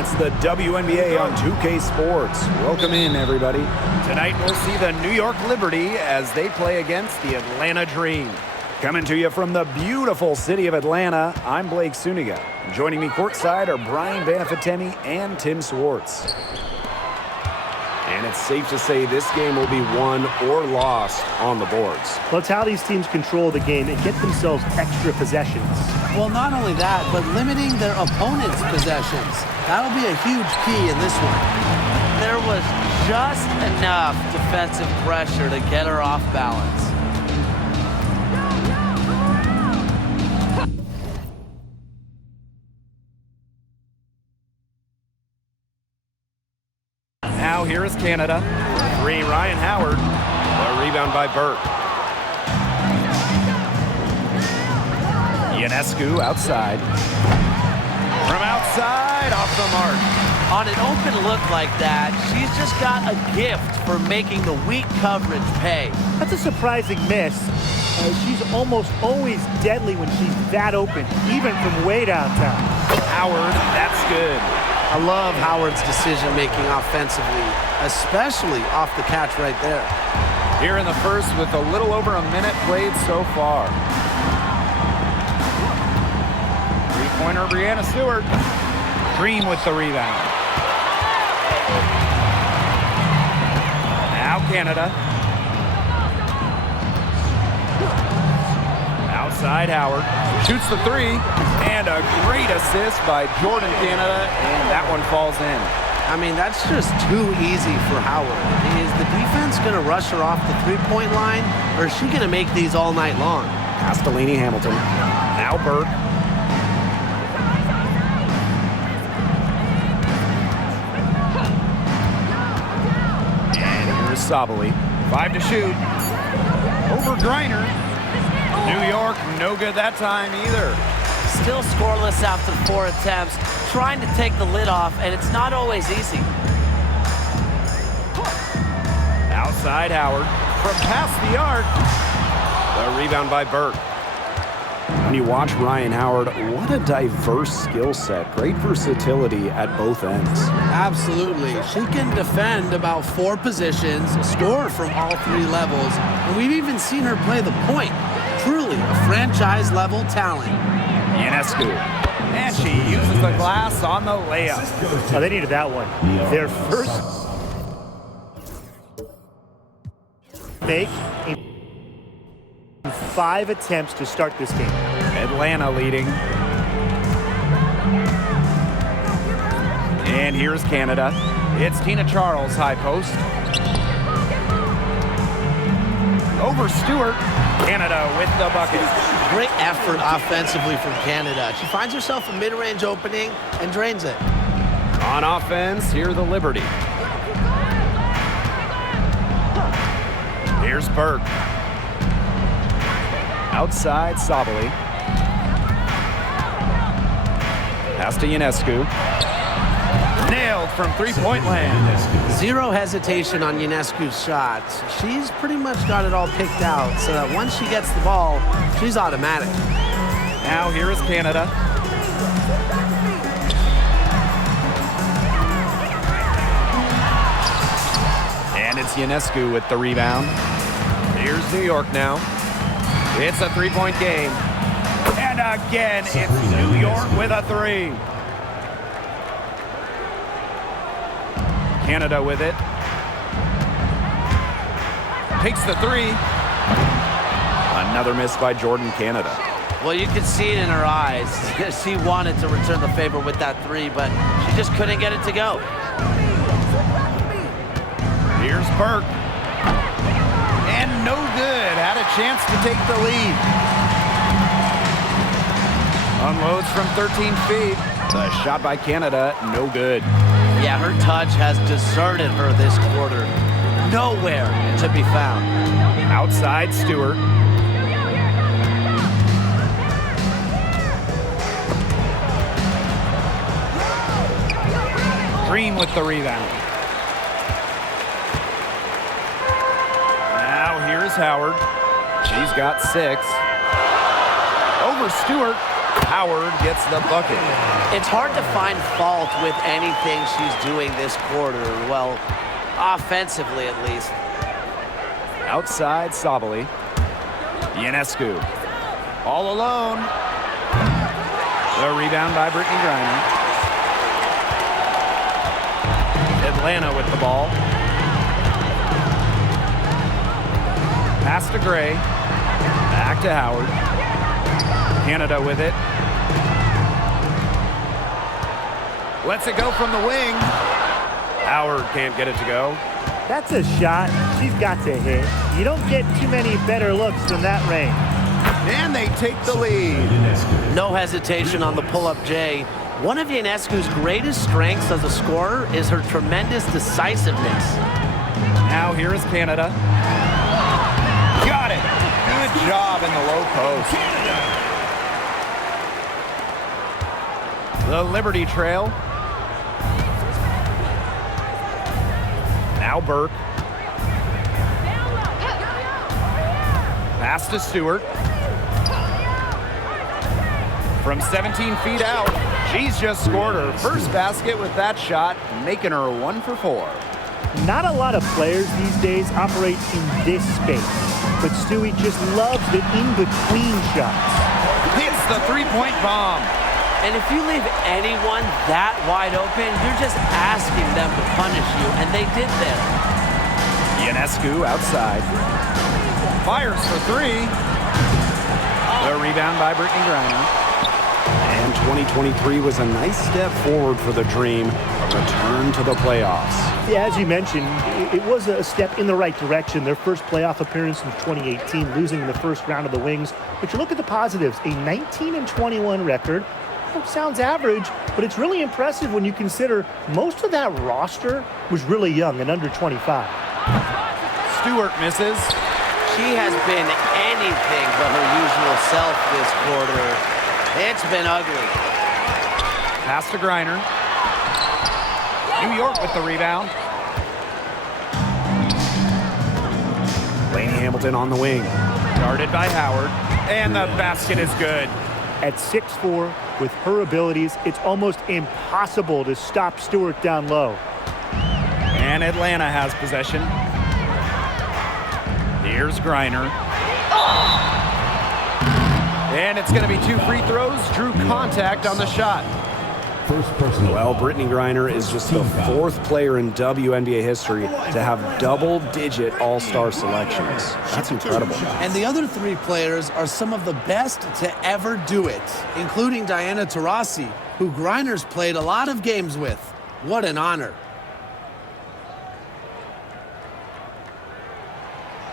It's the WNBA on 2K Sports. Welcome in, everybody. Tonight we'll see the New York Liberty as they play against the Atlanta Dream. Coming to you from the beautiful city of Atlanta, I'm Blake Suniga. Joining me courtside are Brian Banafitemi and Tim Swartz. And it's safe to say this game will be won or lost on the boards. Well, it's how these teams control the game and get themselves extra possessions. Well, not only that, but limiting their opponent's possessions. That'll be a huge key in this one. There was just enough defensive pressure to get her off balance. Now here is Canada. Three, Ryan Howard. A rebound by Burke. Ionescu outside. From outside, off the mark. On an open look like that, she's just got a gift for making the weak coverage pay. That's a surprising miss. She's almost always deadly when she's that open, even from way downtown. Howard, that's good. I love Howard's decision-making offensively, especially off the catch right there. Here in the first with a little over a minute played so far. Three-pointer, Breanna Stewart. Dream with the rebound. Now Canada. Outside Howard. Shoots the three. And a great assist by Jordan Canada. And that one falls in. I mean, that's just too easy for Howard. Is the defense going to rush her off the three-point line, or is she going to make these all night long? Castellini Hamilton. Now Burke. And here's Sabali. 5 to shoot. Over Griner. New York, no good that time either. Still scoreless after 4 attempts, trying to take the lid off, and it's not always easy. Outside Howard. From past the arc. The rebound by Burke. When you watch Ryan Howard, what a diverse skill set. Great versatility at both ends. Absolutely. She can defend about 4 positions, score from all 3 levels, and we've even seen her play the point. Truly a franchise-level talent. Ionescu. And she uses the glass on the layup. Oh, they needed that one. Their first make in 5 attempts to start this game. Atlanta leading. And here's Canada. It's Tina Charles, high post. Over Stewart. Canada with the bucket. Great effort offensively from Canada. She finds herself a mid-range opening and drains it. On offense, here the Liberty. Here's Burke. Outside, Sabali. Pass to Ionescu. Nailed from three-point land. Zero hesitation on Ionescu's shots. She's pretty much got it all picked out so that once she gets the ball, she's automatic. Now here is Canada. And it's Ionescu with the rebound. Here's New York now. It's a three-point game. And again, it's New York with a three. Canada with it. Takes the three. Another miss by Jordan Canada. Well, you could see it in her eyes. She wanted to return the favor with that three, but she just couldn't get it to go. Here's Burke. And no good. Had a chance to take the lead. Unloads from 13 feet. The shot by Canada, no good. Yeah, her touch has deserted her this quarter. Nowhere to be found. Outside Stewart. Green with the rebound. Now here's Howard. She's got 6. Over Stewart. Howard gets the bucket. It's hard to find fault with anything she's doing this quarter. Well, offensively at least. Outside Sabali. Ionescu. All alone. The rebound by Brittany Griner. Atlanta with the ball. Pass to Gray. Back to Howard. Canada with it. Lets it go from the wing. Howard can't get it to go. That's a shot she's got to hit. You don't get too many better looks from that range. And they take the lead. No hesitation on the pull-up J. One of Ionescu's greatest strengths as a scorer is her tremendous decisiveness. Now here is Canada. Got it. Good job in the low post. The Liberty trail. Now Burke. Pass to Stewart. From 17 feet out, she's just scored her first basket with that shot, making her 1 for 4. Not a lot of players these days operate in this space, but Stewie just loves the in-between shots. Hits the three-point bomb. And if you leave anyone that wide open, you're just asking them to punish you, and they did there. Ionescu outside. Fires for 3. The rebound by Brittany Griner. And 2023 was a nice step forward for the Dream. A return to the playoffs. Yeah, as you mentioned, it was a step in the right direction. Their first playoff appearance in 2018, losing in the first round of the Wings. But you look at the positives, a 19-21 record. It sounds average, but it's really impressive when you consider most of that roster was really young and under 25. Stewart misses. She has been anything but her usual self this quarter. It's been ugly. Pass to Griner. New York with the rebound. Lainey Hamilton on the wing. Guarded by Howard. And the basket is good. At 6'4", with her abilities, it's almost impossible to stop Stewart down low. And Atlanta has possession. Here's Griner. And it's going to be 2 free throws. Drew contact on the shot. Well, Brittany Griner is just the 4th player in WNBA history to have double-digit all-star selections. That's incredible. And the other 3 players are some of the best to ever do it, including Diana Taurasi, who Griner's played a lot of games with. What an honor.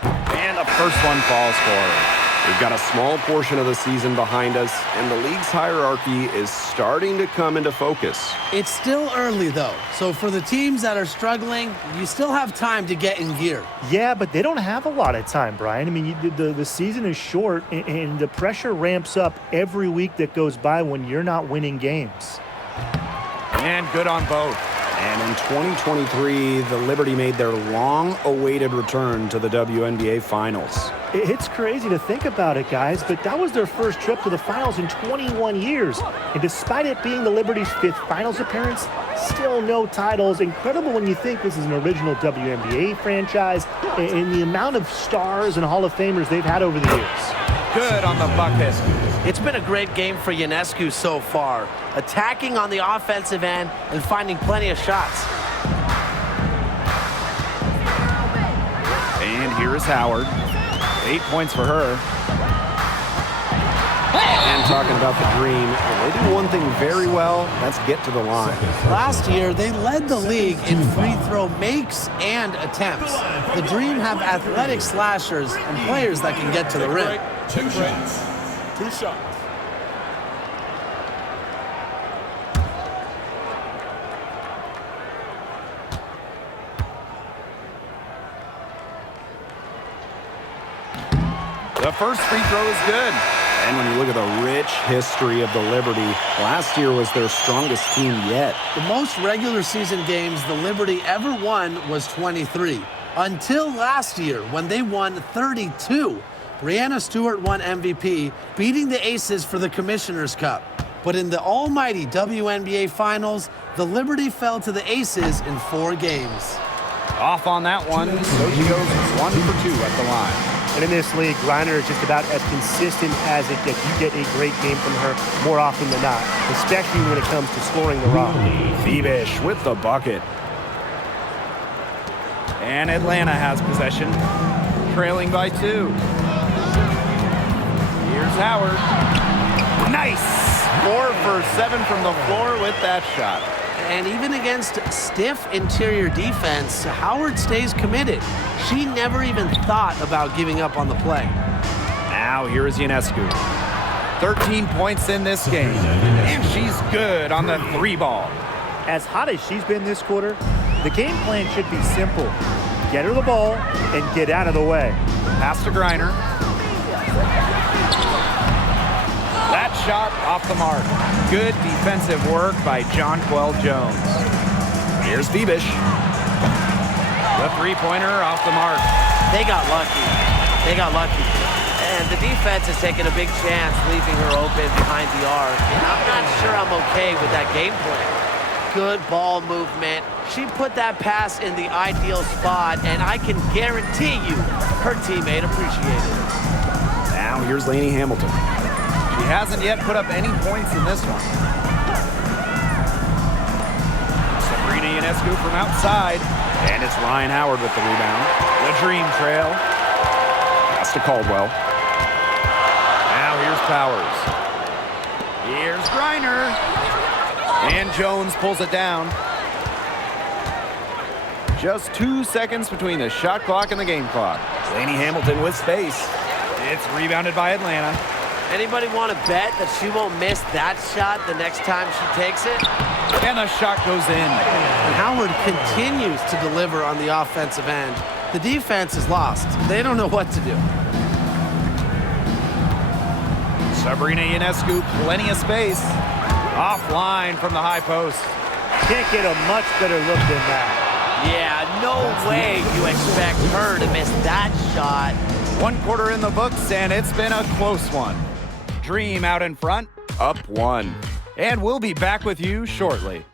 And the first one falls for her. We've got a small portion of the season behind us, and the league's hierarchy is starting to come into focus. It's still early, though, so for the teams that are struggling, you still have time to get in gear. Yeah, but they don't have a lot of time, Brian. I mean, the season is short, and the pressure ramps up every week that goes by when you're not winning games. And good on both. And in 2023, the Liberty made their long-awaited return to the WNBA Finals. It's crazy to think about it, guys, but that was their first trip to the finals in 21 years. And despite it being the Liberty's 5th finals appearance, still no titles. Incredible when you think this is an original WNBA franchise and the amount of stars and Hall of Famers they've had over the years. Good on the bucket. It's been a great game for Ionescu so far, attacking on the offensive end and finding plenty of shots. And here is Howard. 8 points for her. And talking about the Dream, they do one thing very well, that's get to the line. Last year, they led the league in free throw makes and attempts. The Dream have athletic slashers and players that can get to the rim. 2 breaks, 2 shots. The first free throw is good. And when you look at the rich history of the Liberty, last year was their strongest team yet. The most regular season games the Liberty ever won was 23, until last year when they won 32. Breanna Stewart won MVP, beating the Aces for the Commissioner's Cup. But in the almighty WNBA Finals, the Liberty fell to the Aces in 4 games. Off on that one, so she goes 1 for 2 at the line. And in this league, Griner is just about as consistent as it gets. You get a great game from her more often than not, especially when it comes to scoring the rock. Bebish with the bucket. And Atlanta has possession, trailing by 2. Here's Howard. Nice! 4 for 7 from the floor with that shot. And even against stiff interior defense, Howard stays committed. She never even thought about giving up on the play. Now here is Ionescu. 13 points in this game, and she's good on the 3 ball. As hot as she's been this quarter, the game plan should be simple. Get her the ball and get out of the way. Pass to Griner. That shot off the mark. Good defensive work by Jonquel Jones. Here's Bebish. The 3-pointer off the mark. They got lucky. They got lucky. And the defense is taking a big chance leaving her open behind the arc. And I'm not sure I'm okay with that game plan. Good ball movement. She put that pass in the ideal spot, and I can guarantee you her teammate appreciated it. Now here's Lainey Hamilton. She hasn't yet put up any points in this one. Sabrina Ionescu from outside. And it's Ryan Howard with the rebound. The Dream trail. Pass to Caldwell. Now here's Powers. Here's Griner. And Jones pulls it down. Just 2 seconds between the shot clock and the game clock. Lainey Hamilton with space. It's rebounded by Atlanta. Anybody want to bet that she won't miss that shot the next time she takes it? And the shot goes in. And Howard continues to deliver on the offensive end. The defense is lost. They don't know what to do. Sabrina Ionescu, plenty of space. Offline from the high post. Can't get a much better look than that. Yeah, no way you expect her to miss that shot. 1 quarter in the books, and it's been a close one. Dream out in front, up 1. And we'll be back with you shortly.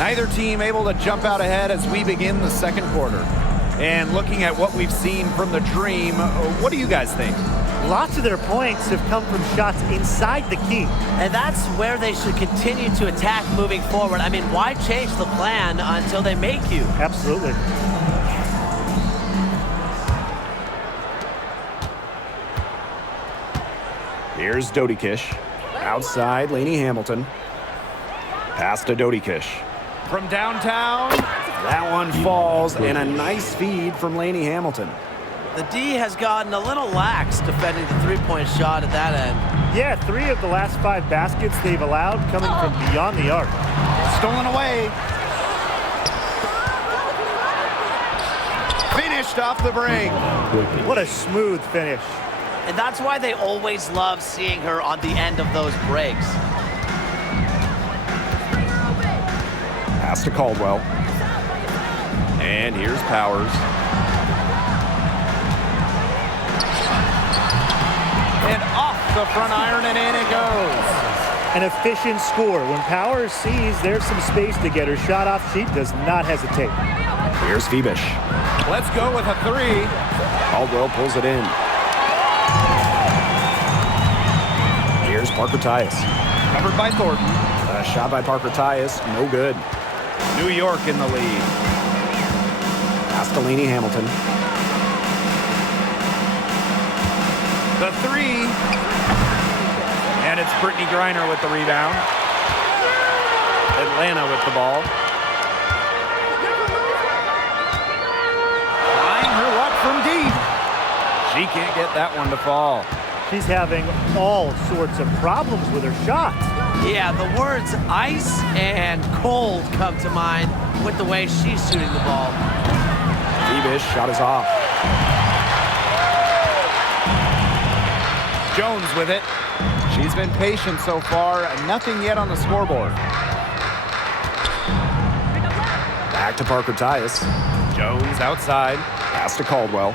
Neither team able to jump out ahead as we begin the second quarter. And looking at what we've seen from the Dream, what do you guys think? Lots of their points have come from shots inside the key. And that's where they should continue to attack moving forward. I mean, why change the plan until they make you? Absolutely. Here's Dodikish. Outside, Laney Hamilton. Pass to Dodikish. From downtown, that one falls, and a nice feed from Laney Hamilton. The D has gotten a little lax defending the three-point shot at that end. Yeah, 3 of the last 5 baskets they've allowed coming from beyond the arc. Stolen away. Finished off the break. What a smooth finish. And that's why they always love seeing her on the end of those breaks. Pass to Caldwell. And here's Powers. And off the front iron, and in it goes. An efficient score. When Powers sees there's some space to get her shot off, she does not hesitate. Here's Phoebish. Let's go with a 3. Caldwell pulls it in. Here's Parker Tyus. Covered by Thornton. A shot by Parker Tyus, no good. New York in the lead. Pass to Laney Hamilton. The 3. And it's Brittany Griner with the rebound. Atlanta with the ball. Trying her luck from deep. She can't get that one to fall. She's having all sorts of problems with her shot. Yeah, the words ice and cold come to mind with the way she's shooting the ball. Phoebish shot is off. Jones with it. She's been patient so far. Nothing yet on the scoreboard. Back to Parker Tyus. Jones outside. Pass to Caldwell.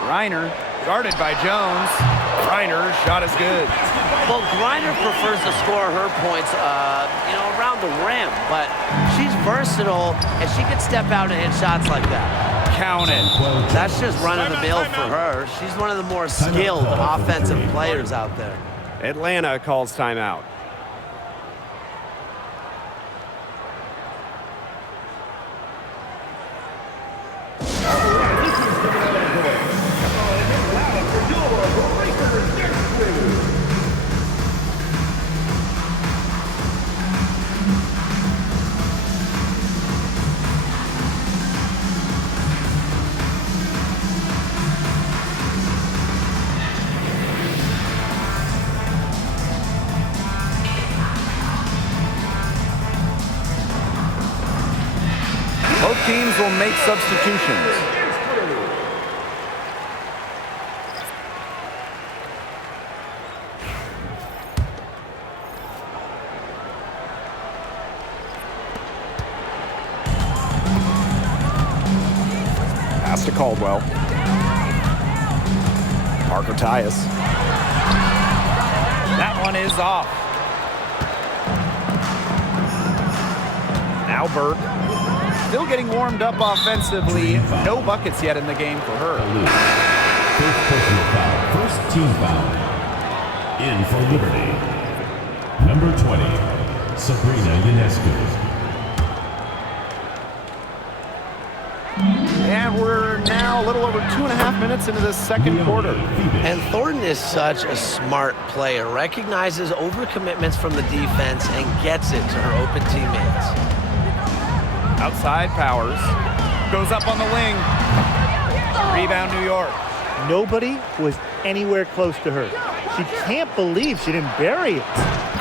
Griner guarded by Jones. Griner's shot is good. Well, Griner prefers to score her points, around the rim, but she's versatile, and she can step out and hit shots like that. Count it. That's just run-of-the-mill for her. She's one of the more skilled offensive players out there. Atlanta calls timeout. Both teams will make substitutions. Pass to Caldwell. Parker Tyus. That one is off. Now Burke. Still getting warmed up offensively. No buckets yet in the game for her. First personal foul. First team foul. In for Liberty. Number 20, Sabrina Ionescu. And we're now a little over 2.5 minutes into the second quarter. And Thornton is such a smart player. Recognizes overcommitments from the defense and gets it to her open teammates. Outside Powers. Goes up on the wing. Rebound New York. Nobody was anywhere close to her. She can't believe she didn't bury it.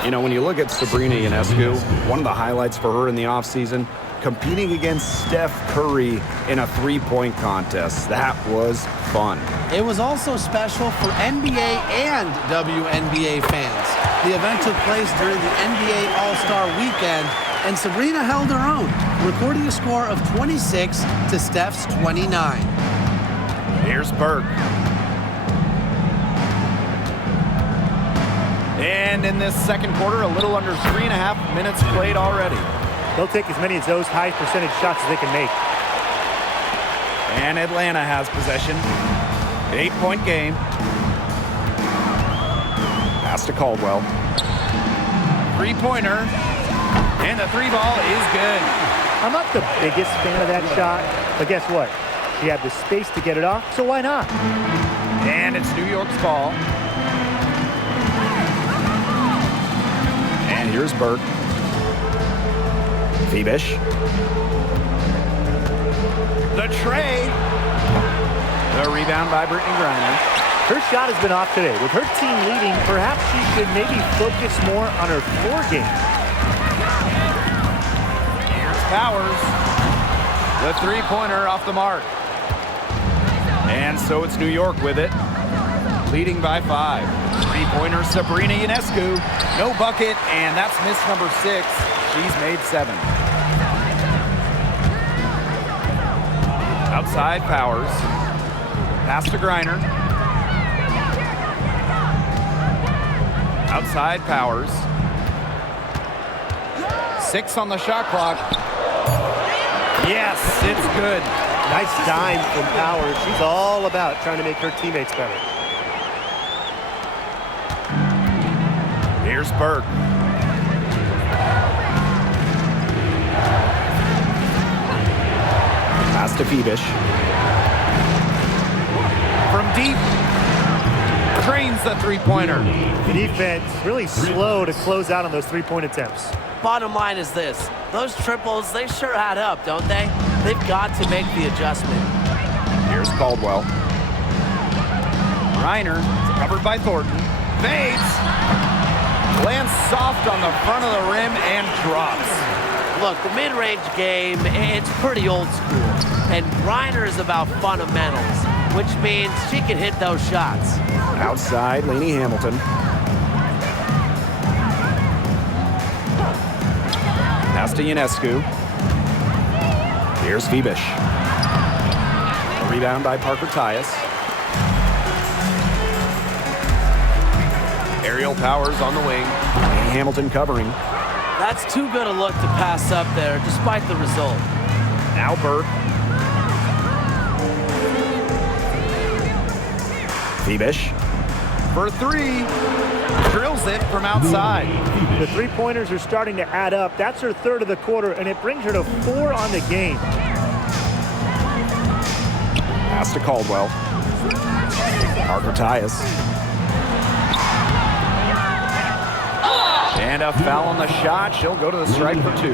You know, when you look at Sabrina Ionescu, one of the highlights for her in the offseason, competing against Steph Curry in a three-point contest. That was fun. It was also special for NBA and WNBA fans. The event took place during the NBA All-Star Weekend, and Sabrina held her own, recording a score of 26 to Steph's 29. Here's Burke. And in this second quarter, a little under 3.5 minutes played already. They'll take as many of those high percentage shots as they can make. And Atlanta has possession. 8-point game. Pass to Caldwell. Three-pointer. And the three ball is good. I'm not the biggest fan of that shot, but guess what? She had the space to get it off, so why not? And it's New York's ball. And here's Burke. Phoebish. The tray. The rebound by Brittany Griner. Her shot has been off today. With her team leading, perhaps she should maybe focus more on her floor game. Here's Powers. The three-pointer off the mark. And so it's New York with it, leading by 5. Three-pointer Sabrina Ionescu. No bucket, and that's miss number 6. She's made 7. Outside Powers. Pass to Griner. Outside Powers. 6 on the shot clock. Yes, it's good. Nice dime from Powers. She's all about trying to make her teammates better. Here's Burke. Pass to Phoebish. From deep. Trains the three-pointer. The defense really slow to close out on those three-point attempts. Bottom line is this. Those triples, they sure add up, don't they? They've got to make the adjustment. Here's Caldwell. Reiner, covered by Thornton. Fades. Lands soft on the front of the rim and drops. Look, the mid-range game, it's pretty old school. And Reiner is about fundamentals, which means she can hit those shots. Outside, Lainey Hamilton. Pass to Ionescu. Here's Phoebish. A rebound by Parker Tyus. Aerial Powers on the wing. Lainey Hamilton covering. That's too good a look to pass up there, despite the result. Now Burke. Phoebish. For 3. Drills it from outside. The three-pointers are starting to add up. That's her third of the quarter, and it brings her to 4 on the game. Pass to Caldwell. Parker Tyus. And a foul on the shot. She'll go to the stripe for 2.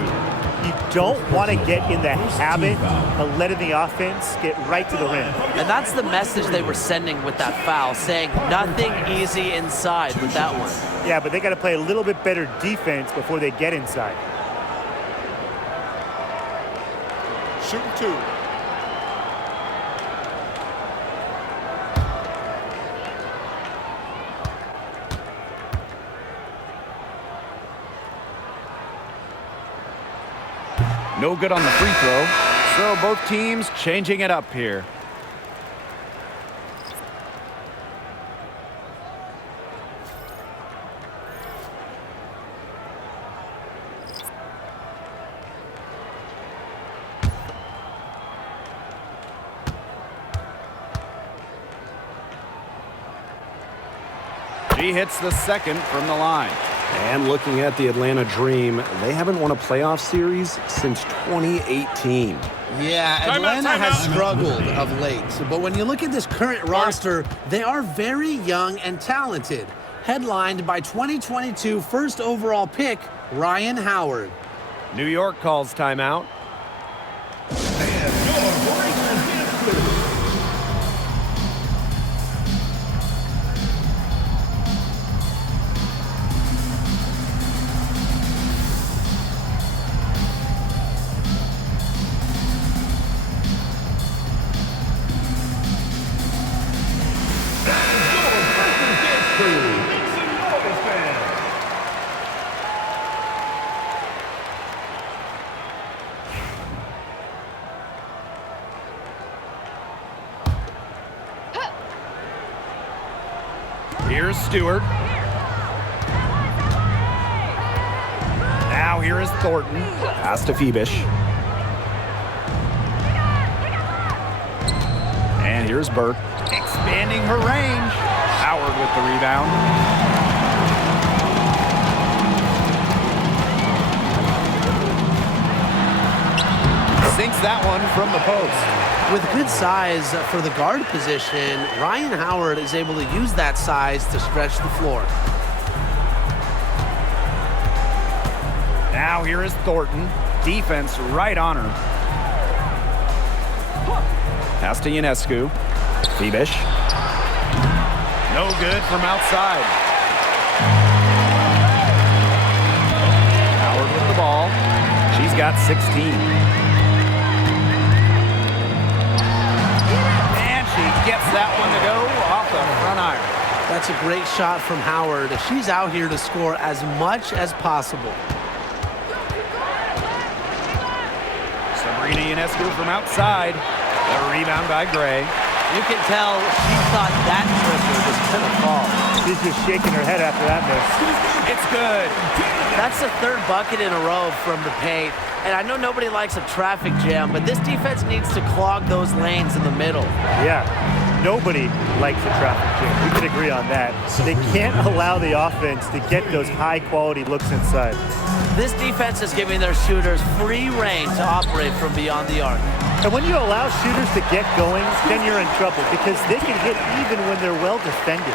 You don't want to get in the habit of letting the offense get right to the rim. And that's the message they were sending with that foul, saying nothing easy inside with that one. Yeah, but they got to play a little bit better defense before they get inside. Shooting 2. No good on the free throw. So both teams changing it up here. She hits the second from the line. And looking at the Atlanta Dream, they haven't won a playoff series since 2018. Yeah, Atlanta has struggled of late. But when you look at this current roster, they are very young and talented. Headlined by 2022 first overall pick, Ryan Howard. New York calls timeout. Here's Stewart. Now Now here is Thornton. Pass to Phoebish. And here's Burke. Expanding her range. Howard with the rebound. Sinks that one from the post. With good size for the guard position, Ryan Howard is able to use that size to stretch the floor. Now here is Thornton. Defense right on her. Pass to Ionescu. Phoebish. No good from outside. Howard with the ball. She's got 16. And she gets that one to go off the front iron. That's a great shot from Howard. She's out here to score as much as possible. Sabrina Ionescu from outside. The rebound by Gray. You can tell she thought that triple was going to fall. She's just shaking her head after that miss. It's good. That's the third bucket in a row from the paint. And I know nobody likes a traffic jam, but this defense needs to clog those lanes in the middle. Yeah, nobody likes a traffic jam. We can agree on that. They can't allow the offense to get those high-quality looks inside. This defense is giving their shooters free reign to operate from beyond the arc. And when you allow shooters to get going, then you're in trouble because they can hit even when they're well defended.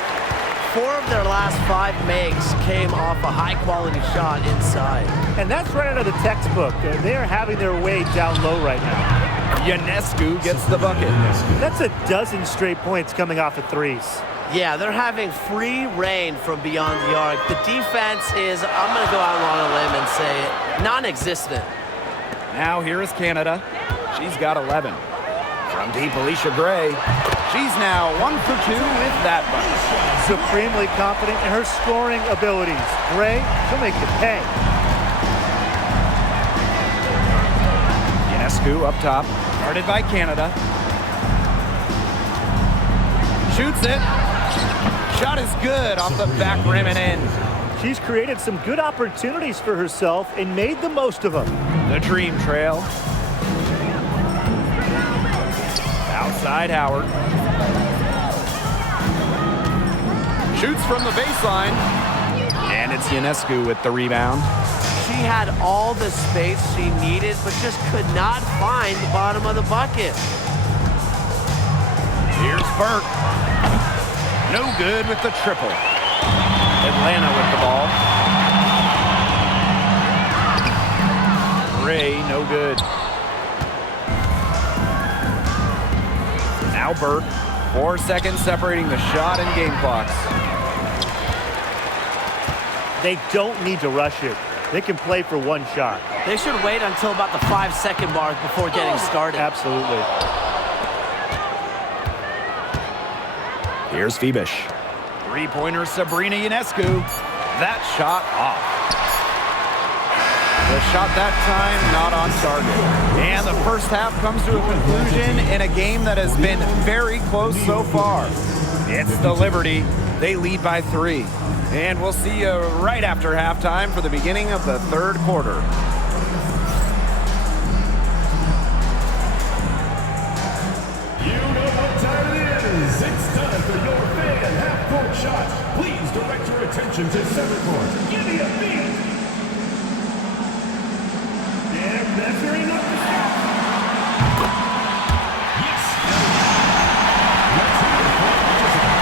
4 of their last 5 makes came off a high-quality shot inside. And that's right out of the textbook. They are having their way down low right now. Ionescu gets the bucket. That's a dozen straight points coming off of threes. Yeah, they're having free reign from beyond the arc. The defense is, I'm going to go out on a limb and say it, non-existent. Now here is Canada. She's got 11. From deep, Alicia Gray. She's now 1 for 2 with that bunch. Supremely confident in her scoring abilities. Gray, she'll make the pay. Ionescu up top. Guarded by Canada. Shoots it. Shot is good off the back rim and in. She's created some good opportunities for herself and made the most of them. The Dream Trail. Outside Howard. Shoots from the baseline. And it's Ionescu with the rebound. She had all the space she needed, but just could not find the bottom of the bucket. Here's Burke. No good with the triple. Atlanta with the ball. Gray, no good. Now Burke. 4 seconds separating the shot and game clocks. They don't need to rush it. They can play for one shot. They should wait until about the 5-second mark before getting started. Absolutely. Here's Phoebish. Three-pointer Sabrina Ionescu. That shot off. The shot that time not on target. And the first half comes to a conclusion in a game that has been very close so far. It's the Liberty. They lead by 3. And we'll see you right after halftime for the beginning of the third quarter. You know what time it is. It's time for your fan half-court shot. Please direct your attention to center court. Give me a beat. Yeah, measuring up the shot. Yes. Let's hear it for the participant.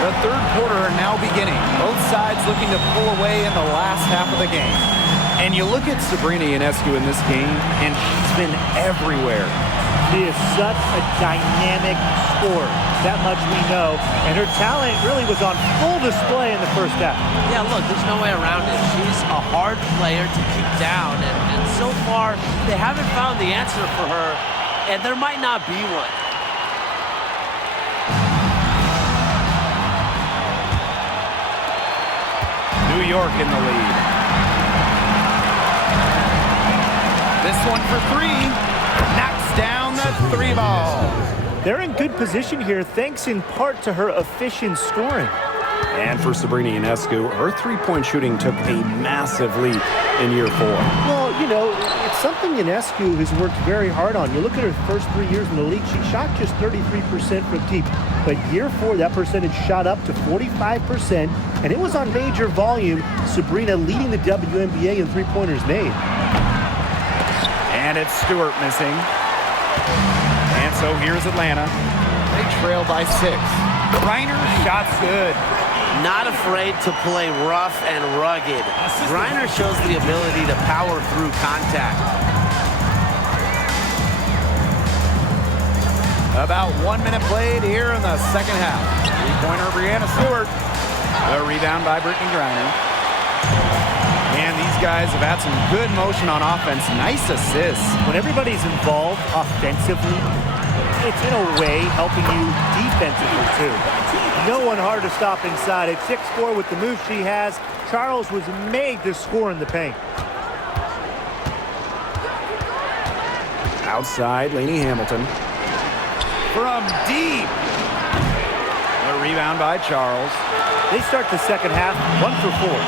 The third quarter now beginning. Both sides looking to pull away in the last half of the game. And you look at Sabrina Ionescu in this game, and she's been everywhere. She is such a dynamic scorer. That much we know. And her talent really was on full display in the first half. Yeah, look, there's no way around it. She's a hard player to keep down. And so far, they haven't found the answer for her. And there might not be one. New York in the lead. This one for three. Knocks down the three ball. They're in good position here, thanks in part to her efficient scoring. And for Sabrina Ionescu, her three-point shooting took a massive leap in year 4. Well, you know, it's something Ionescu has worked very hard on. You look at her first 3 years in the league, she shot just 33% from deep. But year 4, that percentage shot up to 45%, and it was on major volume. Sabrina leading the WNBA in three-pointers made. And it's Stewart missing. And so here's Atlanta. They trail by 6. Reiner's shot's good. Not afraid to play rough and rugged. Reiner shows the ability to power through contact. About 1 minute played here in the second half. Three-pointer, Breanna Stewart. A rebound by Brittany Griner. And these guys have had some good motion on offense. Nice assists. When everybody's involved offensively, it's in a way helping you defensively too. No one hard to stop inside. At 6'4" with the move she has, Charles was made to score in the paint. Outside, Lainey Hamilton. From deep. The rebound by Charles. They start the second half 1 for 4.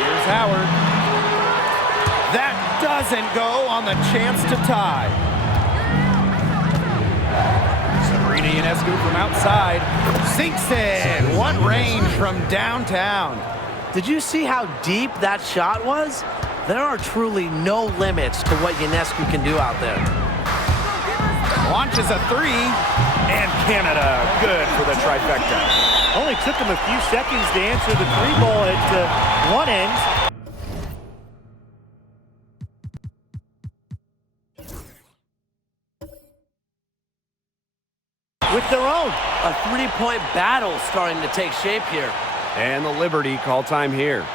Here's Howard. That doesn't go on the chance to tie. Sabrina Ionescu from outside. Sinks it. What range from downtown. Did you see how deep that shot was? There are truly no limits to what Ionescu can do out there. Launches a three. And Canada good for the trifecta. Only took them a few seconds to answer the three ball at one end. With their own. A three-point battle starting to take shape here. And the Liberty call time here.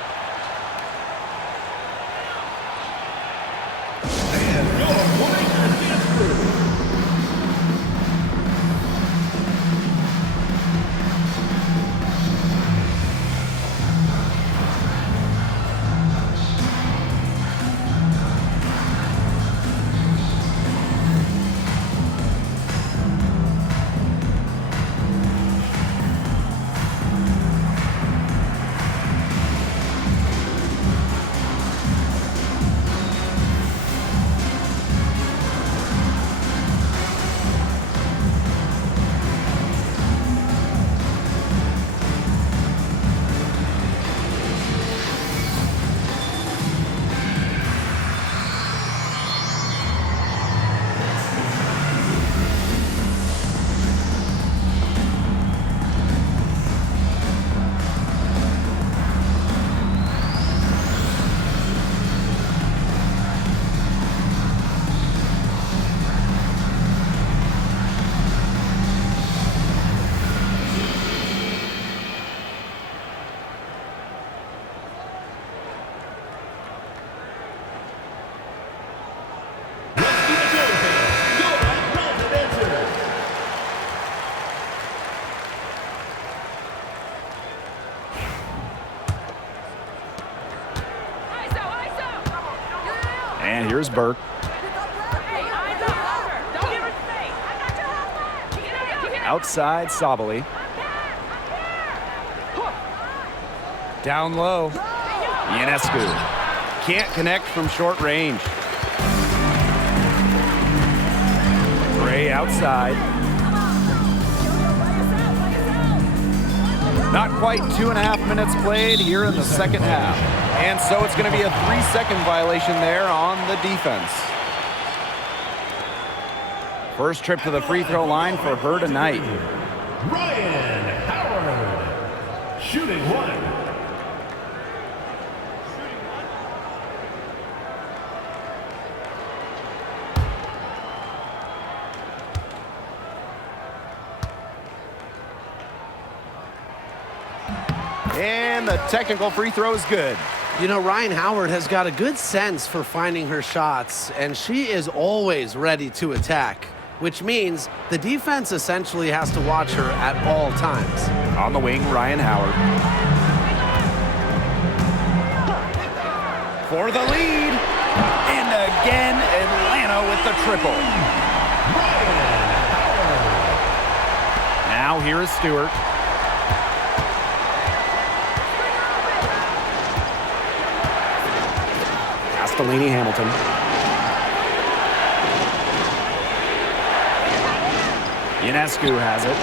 And here's Burke. Outside, Sabali. Down low. Ionescu. Can't connect from short range. Gray outside. Not quite 2.5 minutes played here in the second half. And so it's going to be a 3-second violation there on the defense. First trip to the free throw line for her tonight. Ryan Howard, shooting one. And the technical free throw is good. You know, Ryan Howard has got a good sense for finding her shots, and she is always ready to attack, which means the defense essentially has to watch her at all times. On the wing, Ryan Howard. For the lead. And again, Atlanta with the triple. Now here is Stewart. Delaney Hamilton. Ionescu has it.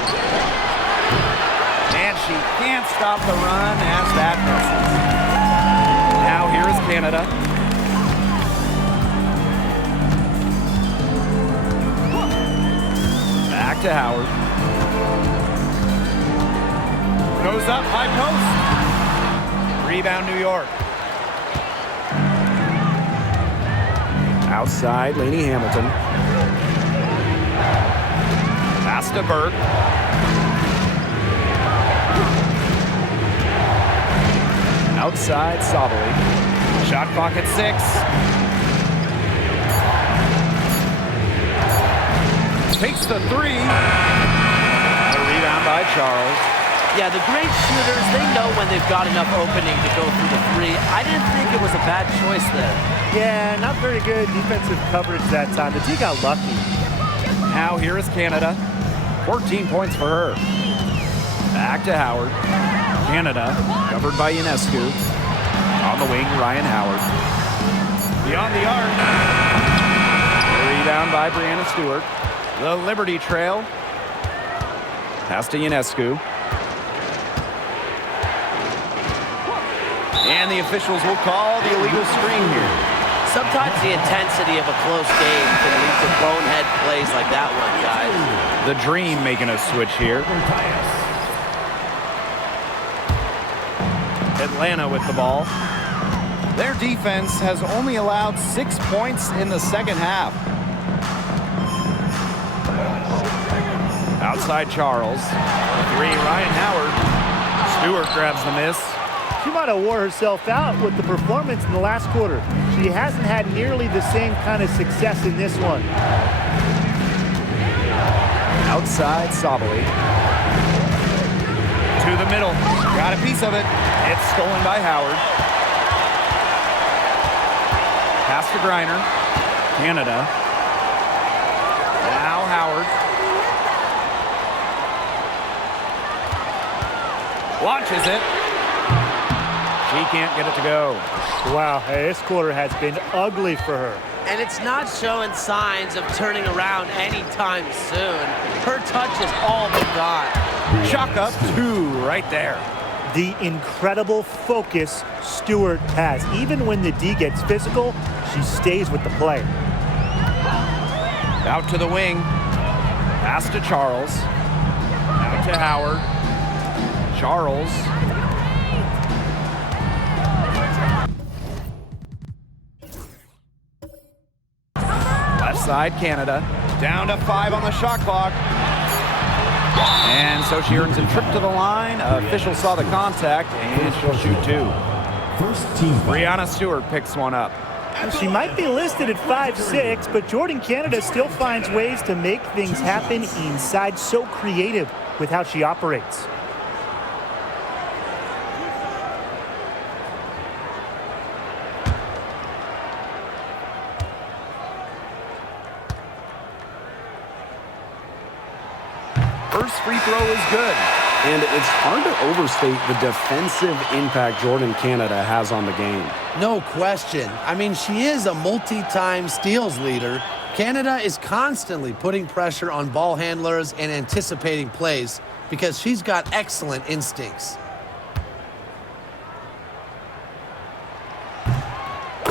And she can't stop the run as that misses. Now here is Canada. Back to Howard. Goes up, high post. Rebound, New York. Outside, Laney Hamilton. Pass to Burke. Outside, Sabali. Shot clock at 6. Takes the 3. A rebound by Charles. Yeah, the great shooters, they know when they've got enough opening to go through the 3. I didn't think it was a bad choice there. Yeah, not very good defensive coverage that time. The D got lucky. Now here is Canada. 14 points for her. Back to Howard. Canada, covered by Ionescu. On the wing, Ryan Howard. Beyond the arc. Rebound by Brianna Stewart. The Liberty trail. Pass to Ionescu. And the officials will call the illegal screen here. Sometimes the intensity of a close game can lead to bonehead plays like that one, guys. The Dream making a switch here. Atlanta with the ball. Their defense has only allowed 6 points in the second half. Outside Charles. 3, Ryan Howard. Stewart grabs the miss. She might have wore herself out with the performance in the last quarter. She hasn't had nearly the same kind of success in this one. Outside, Sabali. To the middle. Got a piece of it. It's stolen by Howard. Pass to Griner. Canada. Now Howard. Launches it. She can't get it to go. Wow, hey, this quarter has been ugly for her. And it's not showing signs of turning around anytime soon. Her touch is all but gone. Chalk up 2 right there. The incredible focus Stewart has. Even when the D gets physical, she stays with the play. Out to the wing. Pass to Charles. Out to Howard. Charles. Left side, Canada. Down to 5 on the shot clock. And so she earns a trip to the line. Official saw the contact, and she'll shoot 2. First team. Brianna Stewart picks one up. She might be listed at 5'6", but Jordan Canada still finds ways to make things happen inside. So creative with how she operates. First free throw is good. And it's hard to overstate the defensive impact Jordan Canada has on the game. No question. I mean, she is a multi-time steals leader. Canada is constantly putting pressure on ball handlers and anticipating plays because she's got excellent instincts.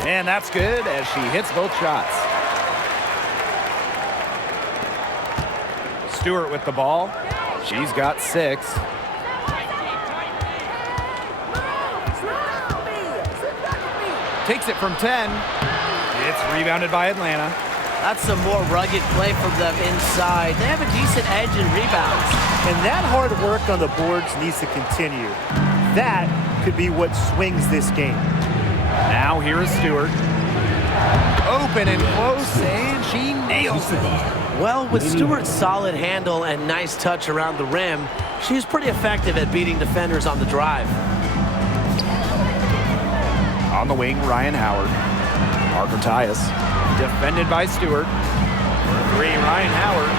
And that's good as she hits both shots. Stewart with the ball. She's got 6. Takes it from 10. It's rebounded by Atlanta. That's some more rugged play from them inside. They have a decent edge in rebounds. And that hard work on the boards needs to continue. That could be what swings this game. Now here is Stewart. Open and close, and she nails it. Well, with Stewart's solid handle and nice touch around the rim, she's pretty effective at beating defenders on the drive. On the wing, Ryan Howard. Parker Tyus. Defended by Stewart. For 3, Ryan Howard.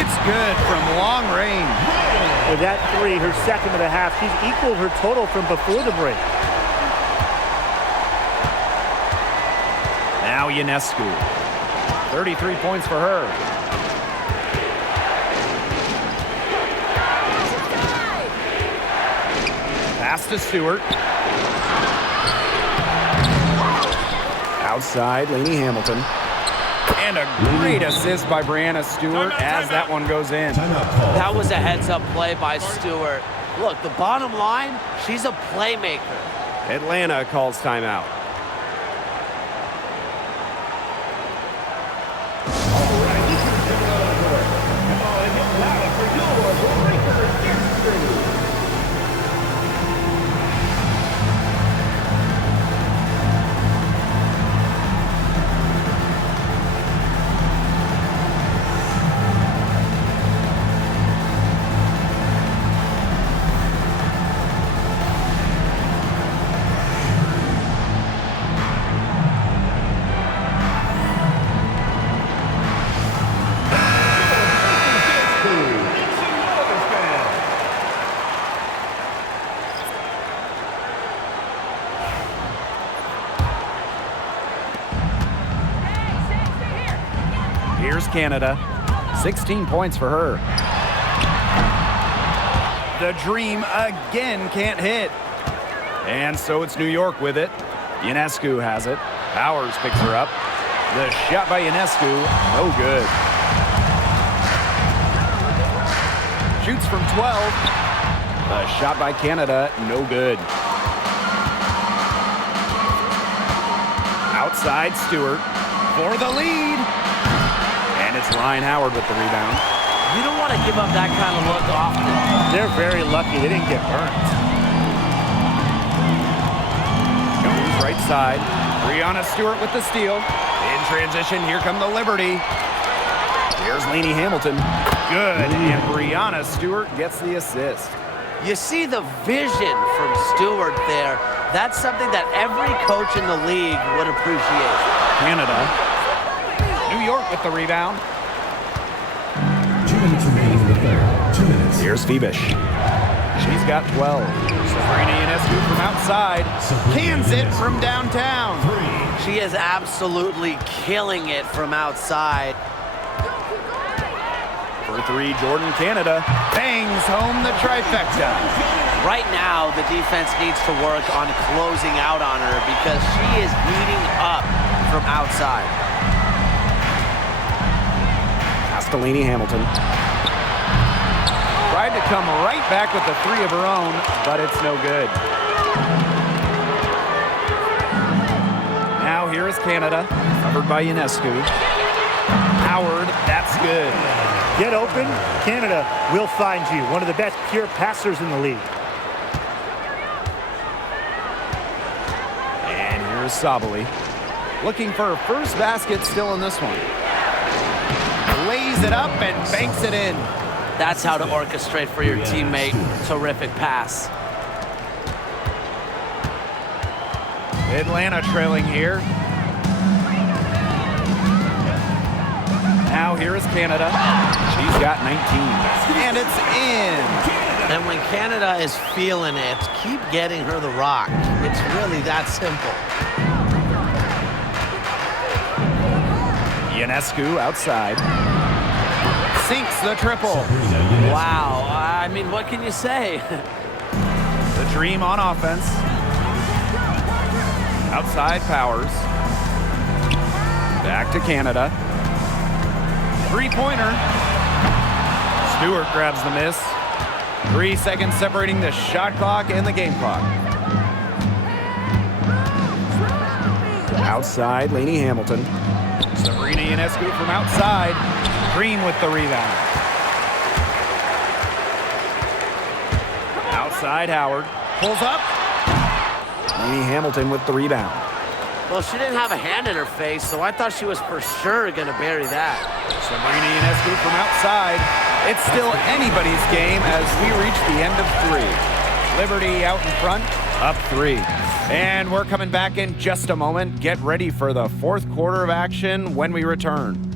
It's good from long range. With that 3, her second of the half, she's equaled her total from before the break. Now Ionescu. 33 points for her. Pass to Stewart. Outside, Lainey Hamilton. And a great assist by Brianna Stewart as that one goes in. That was a heads-up play by Stewart. Look, the bottom line, she's a playmaker. Atlanta calls timeout. Here's Canada. 16 points for her. The Dream again can't hit. And so it's New York with it. Ionescu has it. Powers picks her up. The shot by Ionescu, no good. Shoots from 12. The shot by Canada, no good. Outside Stewart for the lead. And it's Ryan Howard with the rebound. You don't want to give up that kind of look often. They're very lucky they didn't get burnt. Goes right side. Brianna Stewart with the steal. In transition, here come the Liberty. Here's Lainey Hamilton. Good, and Brianna Stewart gets the assist. You see the vision from Stewart there. That's something that every coach in the league would appreciate. Canada. New York with the rebound. 2 minutes remaining in the third. 2 minutes. Here's Phoebish. She's got 12. Sabrina Ionescu from outside. Cans it from downtown. She is absolutely killing it from outside. For 3, Jordan Canada bangs home the trifecta. Right now, the defense needs to work on closing out on her because she is heating up from outside. Lainey Hamilton. Tried to come right back with the 3 of her own, but it's no good. Now here is Canada, covered by Ionescu. Howard, that's good. Get open, Canada will find you. One of the best pure passers in the league. And here's Sabali. Looking for her first basket still in this one. Lays it up and banks it in. That's how to orchestrate for your teammate. Terrific pass. Atlanta trailing here. Now here is Canada. She's got 19. And it's in. And when Canada is feeling it, keep getting her the rock. It's really that simple. Ionescu outside. Sinks the triple. Wow. I mean, what can you say? The Dream on offense. Outside Powers. Back to Canada. Three-pointer. Stewart grabs the miss. 3 seconds separating the shot clock and the game clock. Outside, Lainey Hamilton. Sabrina Ionescu from outside. Green with the rebound. Outside, Howard. Pulls up. Lainey Hamilton with the rebound. Well, she didn't have a hand in her face, so I thought she was for sure going to bury that. Sabrina Ionescu from outside. It's still anybody's game as we reach the end of 3. Liberty out in front, up 3. And we're coming back in just a moment. Get ready for the fourth quarter of action when we return.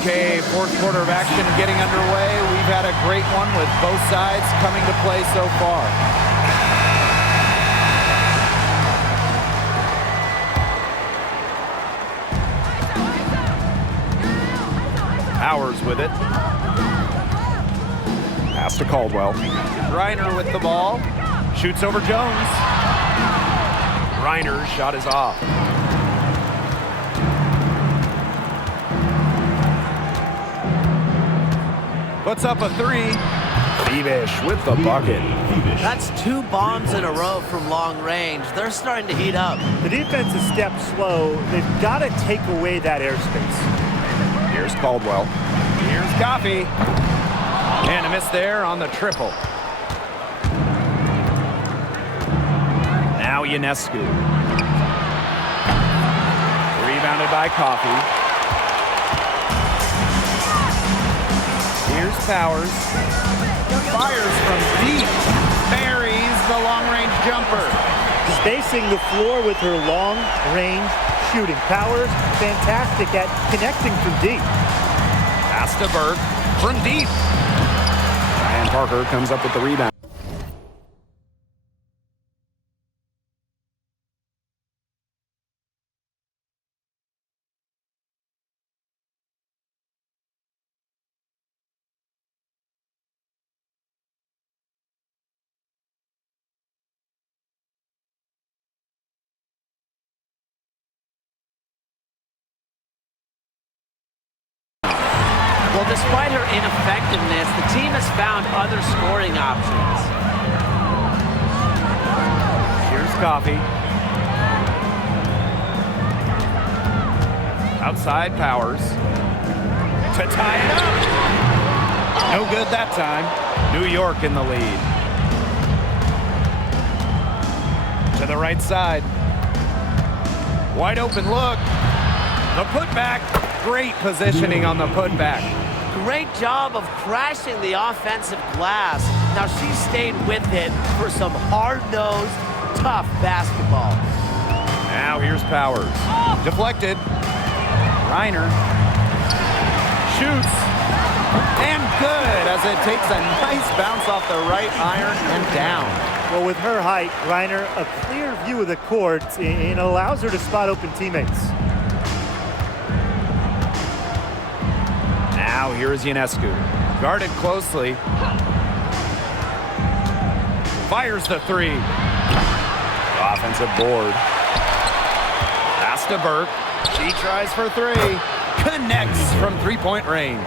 Okay, fourth quarter of action getting underway. We've had a great one with both sides coming to play so far. Powers with it. Pass to Caldwell. Reiner with the ball. Shoots over Jones. Reiner's shot is off. Puts up a three. Bebish with the bucket. That's 2 bombs in a row from long range. They're starting to heat up. The defense is stepped slow. They've got to take away that airspace. Here's Caldwell. Here's Coffey. And a miss there on the triple. Now Ionescu. Rebounded by Coffey. Here's Powers. Fires from deep. Buries the long-range jumper. Spacing the floor with her long-range shooting. Powers, fantastic at connecting from deep. Pass to Burke from deep. Ryan Parker comes up with the rebound. Well, despite her ineffectiveness, the team has found other scoring options. Here's Coffey. Outside Powers. To tie it up. No good that time. New York in the lead. To the right side. Wide open look. The putback. Great positioning on the putback. Great job of crashing the offensive glass. Now she stayed with it for some hard-nosed, tough basketball. Now here's Powers. Deflected. Reiner. Shoots. And good as it takes a nice bounce off the right iron and down. Well, with her height, Reiner, a clear view of the court, and allows her to spot open teammates. Now here is Ionescu. Guarded closely. Fires the three. Offensive board. Pass to Burke. She tries for three. Connects from three-point range.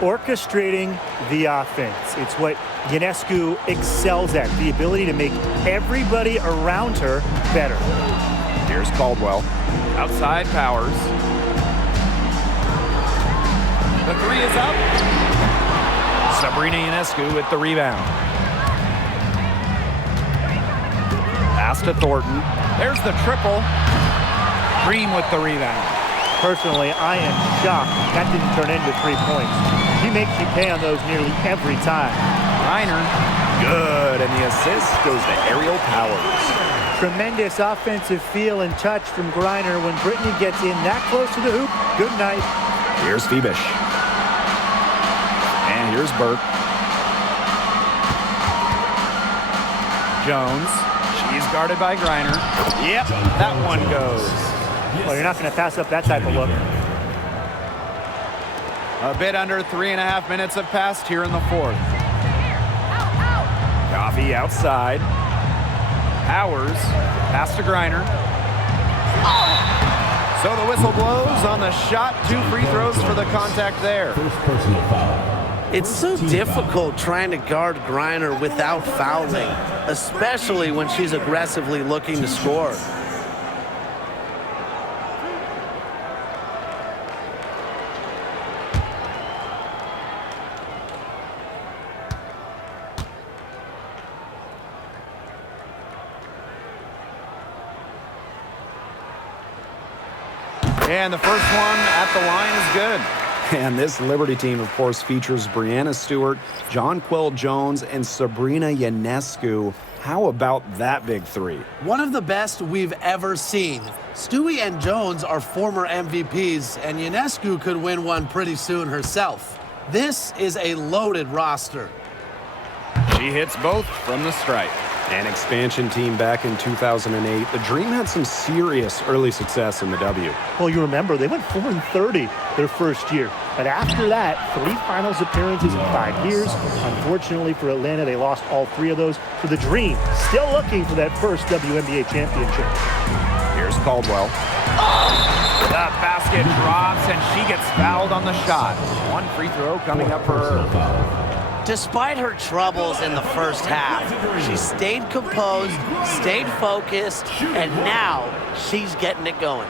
Orchestrating the offense. It's what Ionescu excels at, the ability to make everybody around her better. Here's Caldwell. Outside Powers. The three is up. Sabrina Ionescu with the rebound. Pass to Thornton. There's the triple. Green with the rebound. Personally, I am shocked that didn't turn into 3 points. She makes you pay on those nearly every time. Reiner. Good, and the assist goes to Ariel Powers. Tremendous offensive feel and touch from Griner when Brittany gets in that close to the hoop. Good night. Here's Bebish. And here's Burke. Jones. She's guarded by Griner. Yep, that one goes. Well, you're not going to pass up that type of look. A bit under 3.5 minutes have passed here in the fourth. Coffey outside. Powers. Pass to Griner. So the whistle blows on the shot. 2 free throws for the contact there. First personal foul. It's so difficult trying to guard Griner without fouling, especially when she's aggressively looking to score. And the first one at the line is good. And this Liberty team, of course, features Breanna Stewart, Jonquel Jones, and Sabrina Ionescu. How about that big three? One of the best we've ever seen. Stewie and Jones are former MVPs, and Ionescu could win one pretty soon herself. This is a loaded roster. She hits both from the stripe. An expansion team back in 2008. The Dream had some serious early success in the W. Well, you remember, they went 4-30 their first year. But after that, 3 finals appearances in 5 years. Unfortunately for Atlanta, they lost all 3 of those. So the Dream still looking for that first WNBA championship. Here's Caldwell. The basket drops, and she gets fouled on the shot. One free throw coming up for her. Despite her troubles in the first half, she stayed composed, stayed focused, and now she's getting it going.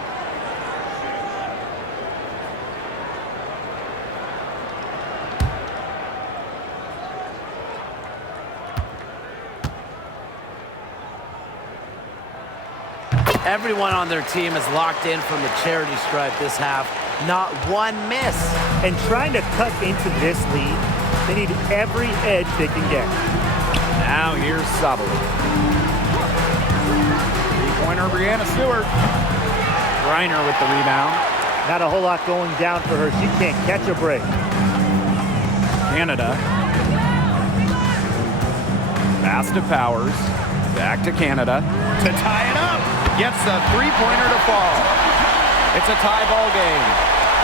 Everyone on their team is locked in from the charity stripe this half. Not one miss. And trying to cut into this lead, they need every edge they can get. Now here's Sabali. Three-pointer, Breanna Stewart. Griner with the rebound. Not a whole lot going down for her. She can't catch a break. Canada. Pass to Powers. Back to Canada. To tie it up. Gets a three-pointer to fall. It's a tie ball game.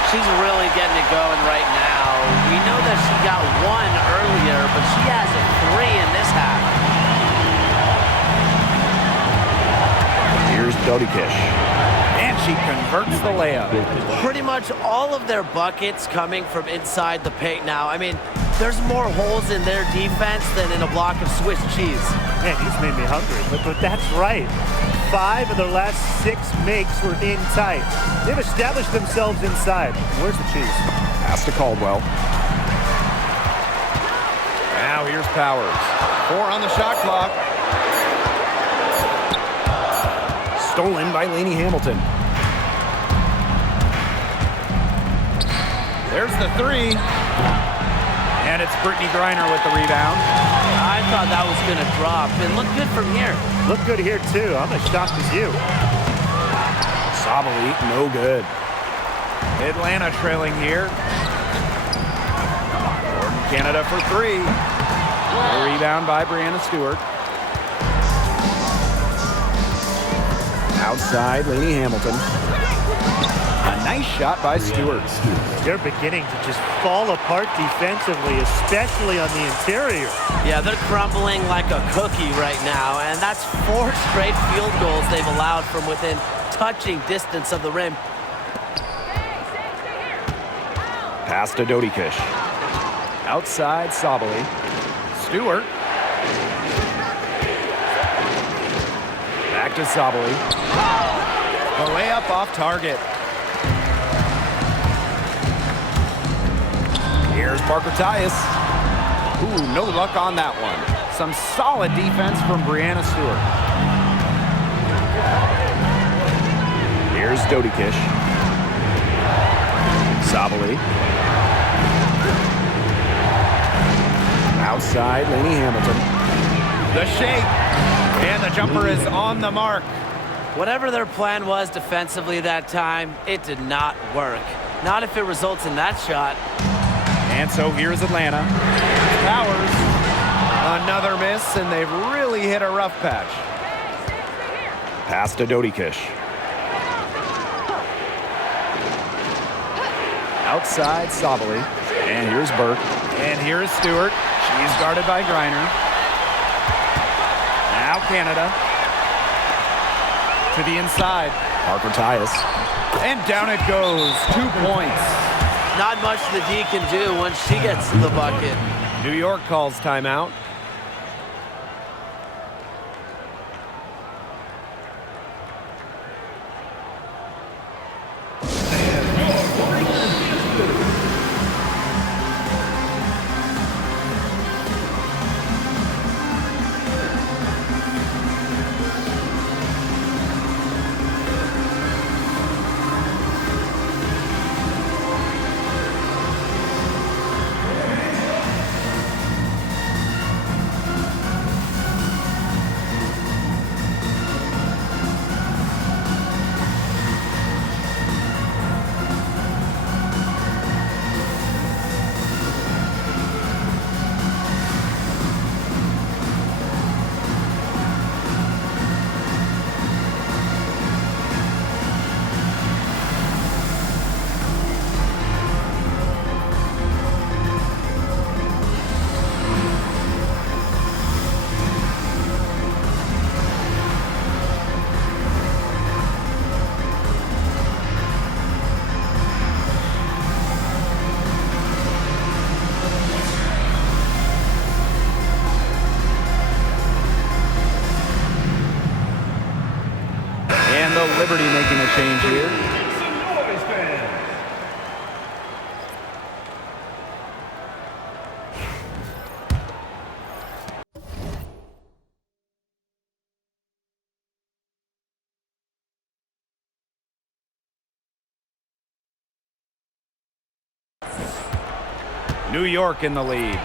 She's really getting it going right now. We know that she got one earlier, but she has a 3 in this half. Here's Dodikish. And she converts the layup. Pretty much all of their buckets coming from inside the paint now. I mean, there's more holes in their defense than in a block of Swiss cheese. Man, he's made me hungry, but that's right. 5 of their last 6 makes were in tight. They've established themselves inside. Where's the cheese? Pass to Caldwell. Now here's Powers. 4 on the shot clock. Stolen by Lainey Hamilton. There's the 3. And it's Brittany Griner with the rebound. I thought that was going to drop, and look good from here. Look good here, too. I'm as shocked as you. Sabali, no good. Atlanta trailing here. Jordan Canada for 3. A rebound by Breanna Stewart. Outside, Lainey Hamilton. A nice shot by Stewart. They're beginning to just fall apart defensively, especially on the interior. Yeah, they're crumbling like a cookie right now, and that's 4 straight field goals they've allowed from within touching distance of the rim. Pass to Dodikish. Outside, Sabali. Stewart. Back to Sabali. The layup off target. Here's Parker Tyus. Ooh, no luck on that one. Some solid defense from Breanna Stewart. Here's Dodikish. Sabali. Outside, Lainey Hamilton. The shake. And the jumper is on the mark. Whatever their plan was defensively that time, it did not work. Not if it results in that shot. And so here's Atlanta. Here's Powers. Another miss, and they've really hit a rough patch. Pass to Dodikish. Outside, Sabali. And here's Burke. And here's Stewart. She's guarded by Griner. Now Canada. To the inside. Parker Tyus. And down it goes. 2 points. Not much the D can do once she gets to the bucket. New York calls timeout. Liberty making a change here. Make some noise, fans. New York in the lead.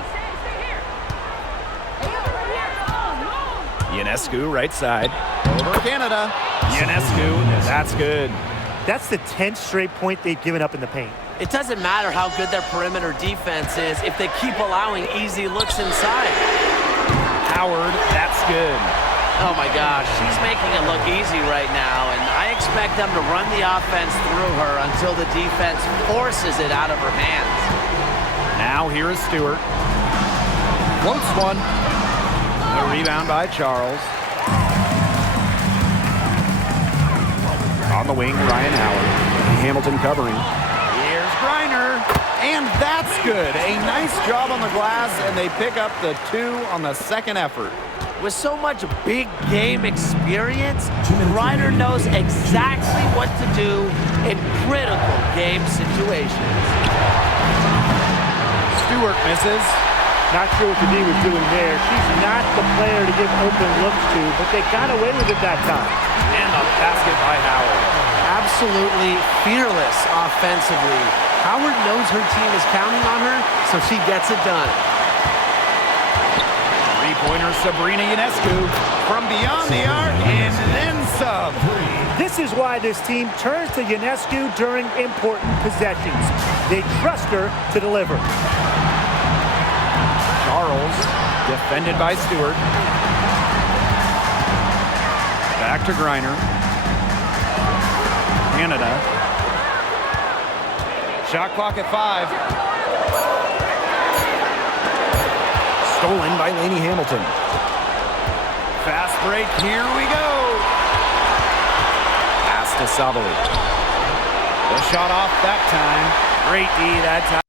Ionescu, right side. Over Canada. Ionescu, that's good. That's the 10th straight point they've given up in the paint. It doesn't matter how good their perimeter defense is if they keep allowing easy looks inside. Howard, that's good. Oh my gosh, she's making it look easy right now, and I expect them to run the offense through her until the defense forces it out of her hands. Now here is Stewart. Floats one. The rebound by Charles. On the wing, Ryan Howard. Hamilton covering. Here's Griner. And that's good. A nice job on the glass, and they pick up the 2 on the second effort. With so much big game experience, Ryder knows exactly what to do in critical game situations. Stewart misses. Not sure what the D was doing there. She's not the player to give open looks to, but they got away with it that time. And the basket by Howard. Absolutely fearless offensively. Howard knows her team is counting on her, so she gets it done. Three-pointer Sabrina Ionescu from beyond the arc and then some. This is why this team turns to Ionescu during important possessions. They trust her to deliver. Charles, defended by Stewart. Back to Griner. Canada. Shot clock at 5. Stolen by Lainey Hamilton. Fast break, here we go. Pass to Sabali. The shot off that time. Great D that time.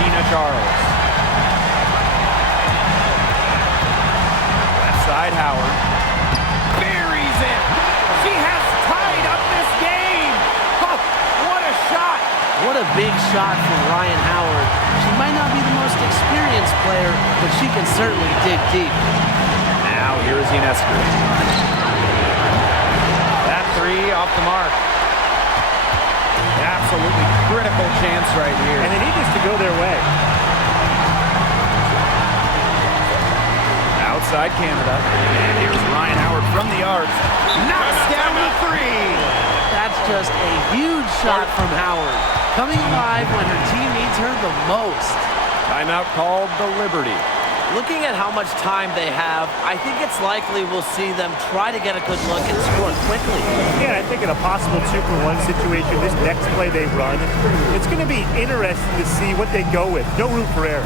Tina Charles. Left side, Howard. Buries it. She has tied up this game. Oh, what a shot. What a big shot from Ryan Howard. She might not be the most experienced player, but she can certainly dig deep. Now here's Ionescu. That three off the mark. Absolutely critical chance right here. And they need this to go their way. Outside Canada. And here's Ryan Howard from the arc. Knocks down the three. That's just a huge shot from Howard. Coming alive when her team needs her the most. Timeout called the Liberty. Looking at how much time they have, I think it's likely we'll see them try to get a good look and score quickly. Yeah, I think in a possible 2-for-1 situation, this next play they run, it's going to be interesting to see what they go with. No room for error.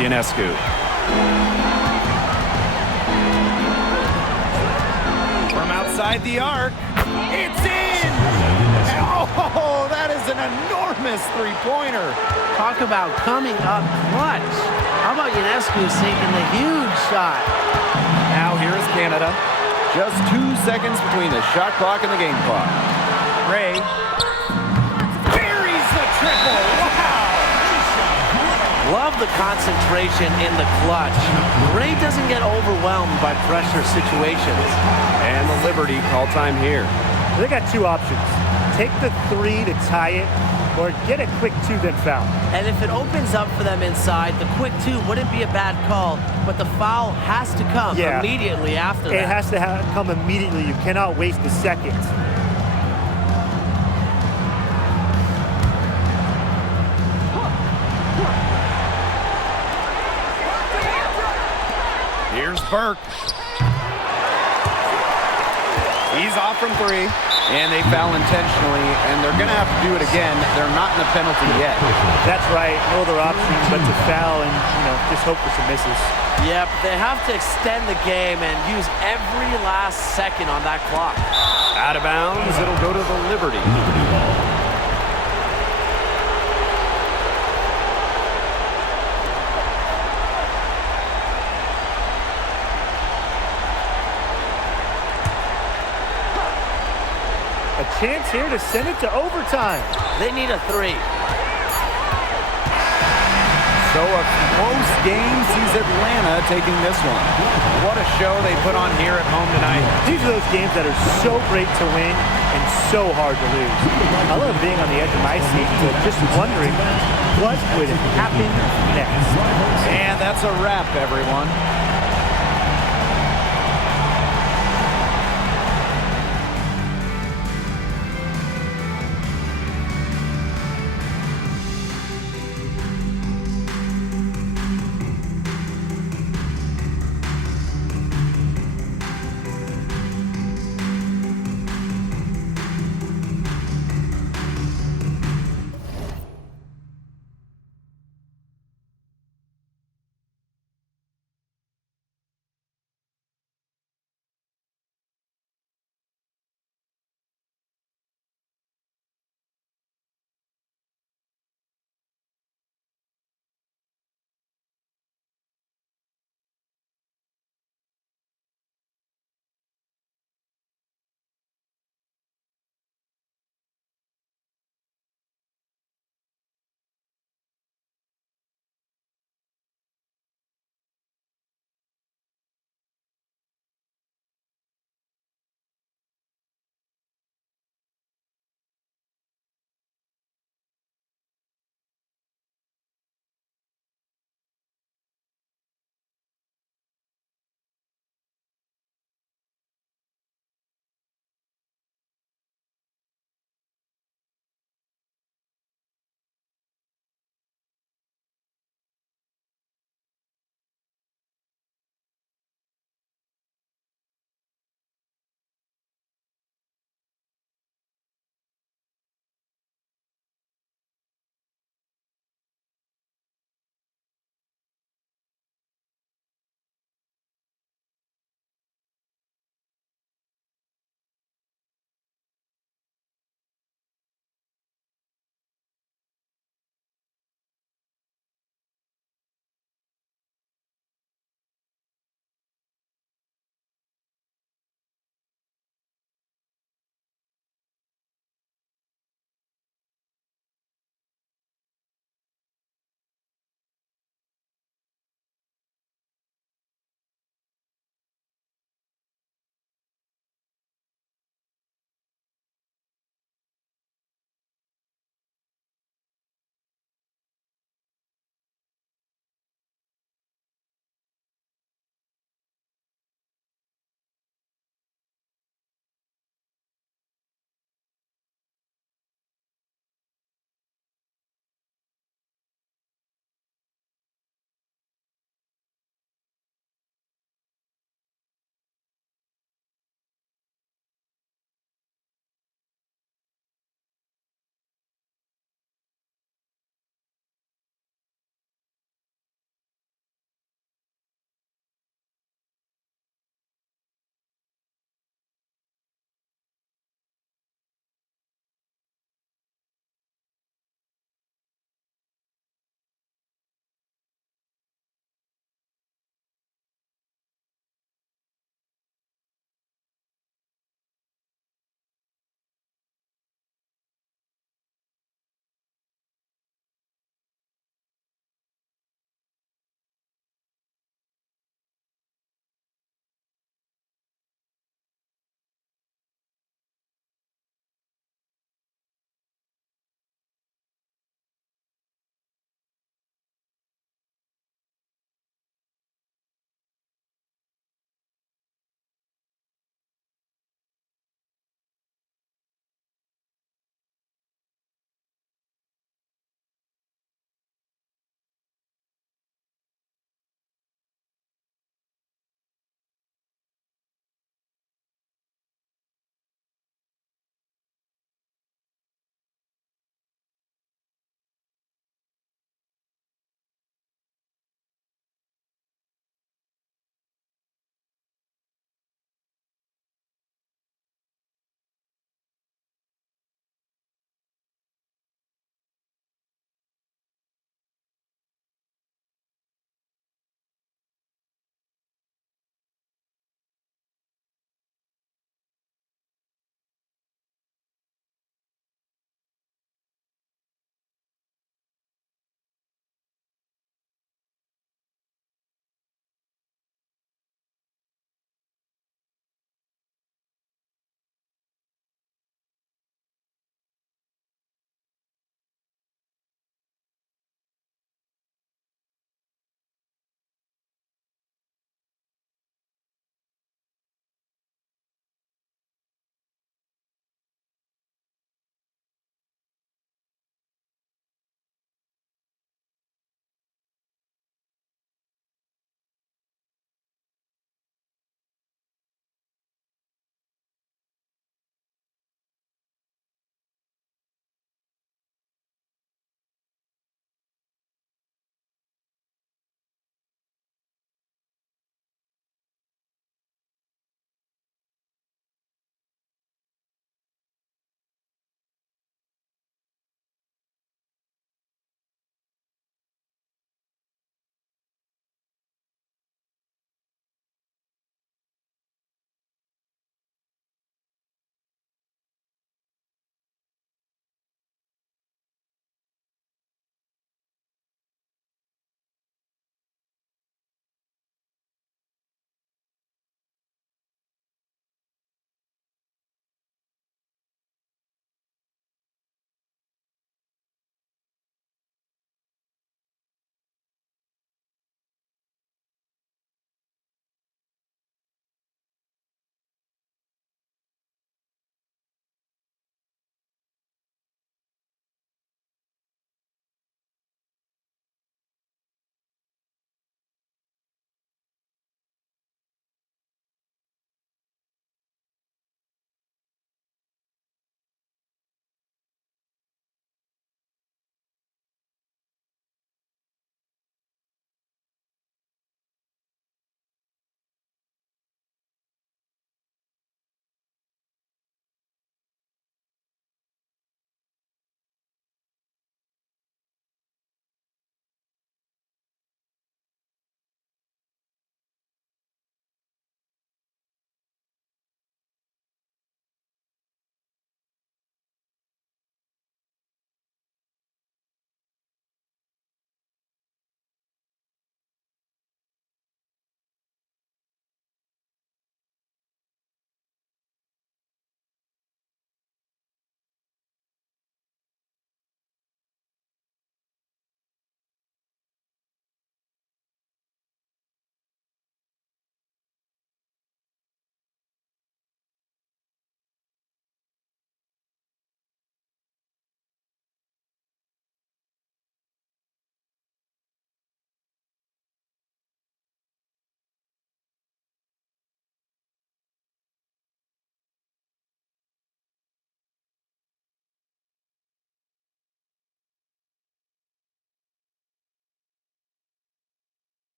Ionescu. From outside the arc, it's in! Oh, that is an enormous three-pointer. Talk about coming up clutch. How about Ionescu sinking the huge shot? Now here is Canada. Just 2 seconds between the shot clock and the game clock. Ray buries the triple. Wow! Love the concentration in the clutch. Ray doesn't get overwhelmed by pressure situations. And the Liberty call time here. They got two options. Take the three to tie it, or get a quick two, then foul. And if it opens up for them inside, the quick two wouldn't be a bad call, but the foul has to come immediately after that. It has to come immediately. You cannot waste a second. Here's Burke. He's off from three, and they foul intentionally, and they're going to have to do it again. They're not in the penalty yet. That's right. No other option but to foul and, just hope for some misses. Yep, they have to extend the game and use every last second on that clock. Out of bounds, it'll go to the Liberty. A chance here to send it to overtime. They need a three. So a close game sees Atlanta taking this one. What a show they put on here at home tonight. These are those games that are so great to win and so hard to lose. I love being on the edge of my seat, just wondering what would happen next. And that's a wrap, everyone.